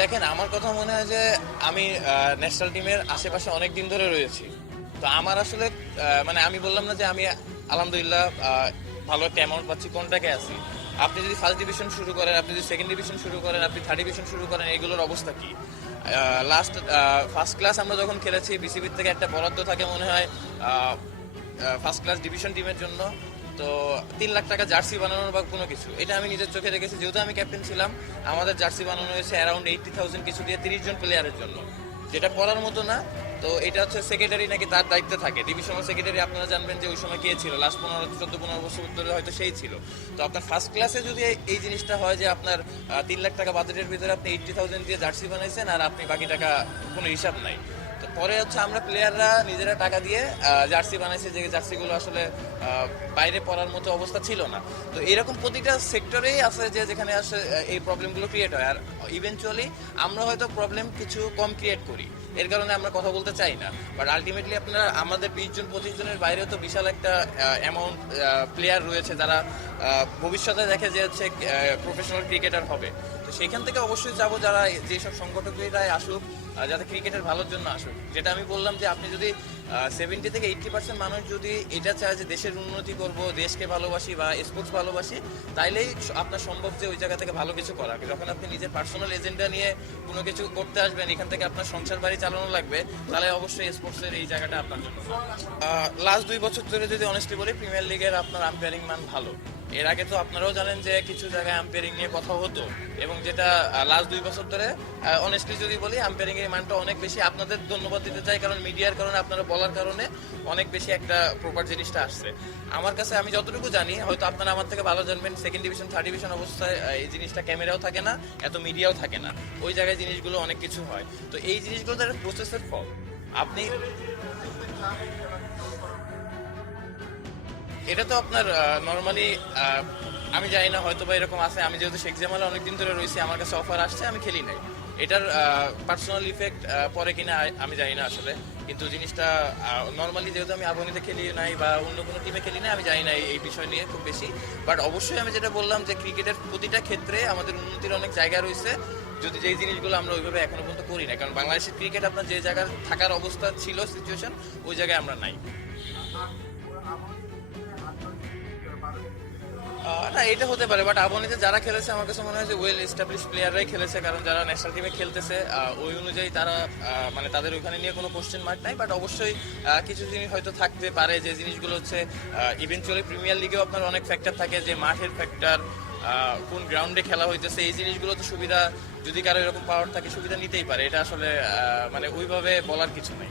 দেখেন, আমার কথা মনে হয় যে আমি ন্যাশনাল টিমের আশেপাশে অনেক দিন ধরে রয়েছি। তো আমার আসলে মানে আমি বললাম না যে আমি আলহামদুলিল্লাহ ভালো একটা অ্যামাউন্ট পাচ্ছি, কোনটাকে আছি। আপনি যদি ফার্স্ট ডিভিশন শুরু করেন, আপনি যদি সেকেন্ড ডিভিশন শুরু করেন, আপনি থার্ড ডিভিশন শুরু করেন, এগুলোর অবস্থা কি? লাস্ট ফার্স্ট ক্লাস আমরা যখন খেলেছি, বিসিবির থেকে একটা বরাদ্দ থাকে মনে হয় ফার্স্ট ক্লাস ডিভিশন টিমের জন্য। তো 3 লাখ টাকা জার্সি বানানোর বা কোনো কিছু, এটা আমি নিজের চোখে দেখেছি। যেহেতু আমি ক্যাপ্টেন ছিলাম, আমাদের জার্সি বানানো হয়েছে অ্যারাউন্ড 80,000 কিছু দিয়ে 30 জন প্লেয়ারের জন্য, যেটা পড়ার মতো না। তো এটা হচ্ছে সেক্রেটারি নাকি তার দায়িত্বে থাকে, ডিভিশনাল সেক্রেটারি। আপনারা জানবেন যে ওই সময় কে ছিল, লাস্ট 15-14-15 বছর ধরে হয়তো সেই ছিল। তো আপনার ফার্স্ট ক্লাসে যদি এই জিনিসটা হয় যে আপনার 3 লাখ টাকা বাজেটের ভিতরে আপনি 80,000 দিয়ে জার্সি বানাইছেন, আর আপনি বাকি টাকা কোনো হিসাব নাই। তো পরে হচ্ছে আমরা প্লেয়াররা নিজেরা টাকা দিয়ে জার্সি বানাইছি, যে জার্সিগুলো আসলে বাইরে পড়ার মতো অবস্থা ছিল না। তো এরকম প্রতিটা সেক্টরেই আছে যে যেখানে আসলে এই প্রবলেমগুলো ক্রিয়েট হয়। আর ইভেনচুয়ালি আমরা হয়তো প্রবলেম কিছু কম ক্রিয়েট করি, এর কারণে আমরা কথা বলতে চাই না। বাট আলটিমেটলি আপনারা আমাদের 20 জন 25 জনের বাইরেও তো বিশাল একটা অ্যামাউন্ট প্লেয়ার রয়েছে যারা ভবিষ্যতে দেখে যে হচ্ছে প্রফেশনাল ক্রিকেটার হবে। তো সেখান থেকে অবশ্যই যাবো যারা যেসব সংগঠকেরাই আসুক, যাতে ক্রিকেটের ভালোর জন্য আসুক। যেটা আমি বললাম যে আপনি যদি 70 থেকে 80% মানুষ যদি এটা চায় যে দেশের উন্নতি করব, দেশকে ভালোবাসি বা স্পোর্টস ভালোবাসি, তাইলেই আপনার সম্ভব যে ওই জায়গা থেকে ভালো কিছু করা। যখন আপনি নিজের পার্সোনাল এজেন্ডা নিয়ে কোনো কিছু করতে আসবেন, এখান থেকে আপনার সংসার বাড়ি চালানো লাগবে, তাহলে অবশ্যই স্পোর্টসের এই জায়গাটা আপনার জন্য। লাস্ট 2 বছর ধরে যদি অনেস্টলি বলি, প্রিমিয়ার লিগের আপনার আম্পায়ারিং মান ভালো। এর আগে তো আপনারাও জানেন যে কিছু জায়গায় আম্পায়ারিং নিয়ে কথা হতো, এবং যেটা লাস্ট 2 বছর ধরে অনেস্টলি যদি বলি, আম্পায়ারিং এর মানটা অনেক বেশি। আপনাদের ধন্যবাদ দিতে চাই, কারণ মিডিয়ার কারণে, আপনারা বলার কারণে অনেক বেশি একটা প্রপার জিনিসটা আসছে আমার কাছে। আমি যতটুকু জানি, হয়তো আপনারা আমার থেকে ভালো জানবেন, সেকেন্ড ডিভিশন থার্ড ডিভিশন অবস্থায় এই জিনিসটা ক্যামেরাও থাকে না, এত মিডিয়াও থাকে না, ওই জায়গায় জিনিসগুলো অনেক কিছু হয়। তো এই জিনিসগুলো তার প্রসেসের ফল। আপনি এটা তো আপনার নর্মালি, আমি জানি না, হয়তো বা এরকম আছে। আমি যেহেতু শেখ জামালে অনেকদিন ধরে রয়েছি, আমার কাছে অফার আসছে, আমি খেলি নাই। এটার পার্সোনাল ইফেক্ট পরে কিনা আমি জানি না আসলে। কিন্তু জিনিসটা নর্মালি, যেহেতু আমি আবহানিতে খেলি নাই বা অন্য কোনো টিমে খেলি নাই, আমি জানি না এই বিষয় নিয়ে খুব বেশি। বাট অবশ্যই আমি যেটা বললাম যে ক্রিকেটের প্রতিটা ক্ষেত্রে আমাদের উন্নতির অনেক জায়গা রয়েছে, যদি যেই জিনিসগুলো আমরা ওইভাবে এখনো পর্যন্ত করি না। কারণ বাংলাদেশের ক্রিকেট আপনার যে জায়গায় থাকার অবস্থা ছিল, সিচুয়েশন, ওই জায়গায় আমরা নাই। না, এটা হতে পারে, বাট আবহানিতে যারা খেলেছে আমার কাছে মনে হয় যে ওয়েল এস্টাবলিশ প্লেয়াররাই খেলেছে। কারণ যারা ন্যাশনাল টিমে খেলতেছে ওই অনুযায়ী তারা মানে তাদের ওইখানে নিয়ে কোনো কোশ্চেন মার্ক নাই। বাট অবশ্যই কিছু জিনিস হয়তো থাকতে পারে, যে জিনিসগুলো হচ্ছে ইভেনচুয়ালি প্রিমিয়ার লিগেও আপনার অনেক ফ্যাক্টর থাকে, যে মাঠের ফ্যাক্টর, কোন গ্রাউন্ডে খেলা হইতেছে, এই জিনিসগুলো তো সুবিধা, যদি কারো এরকম পাওয়ার থাকে সুবিধা নিতেই পারে। এটা আসলে মানে ওইভাবে বলার কিছু নেই।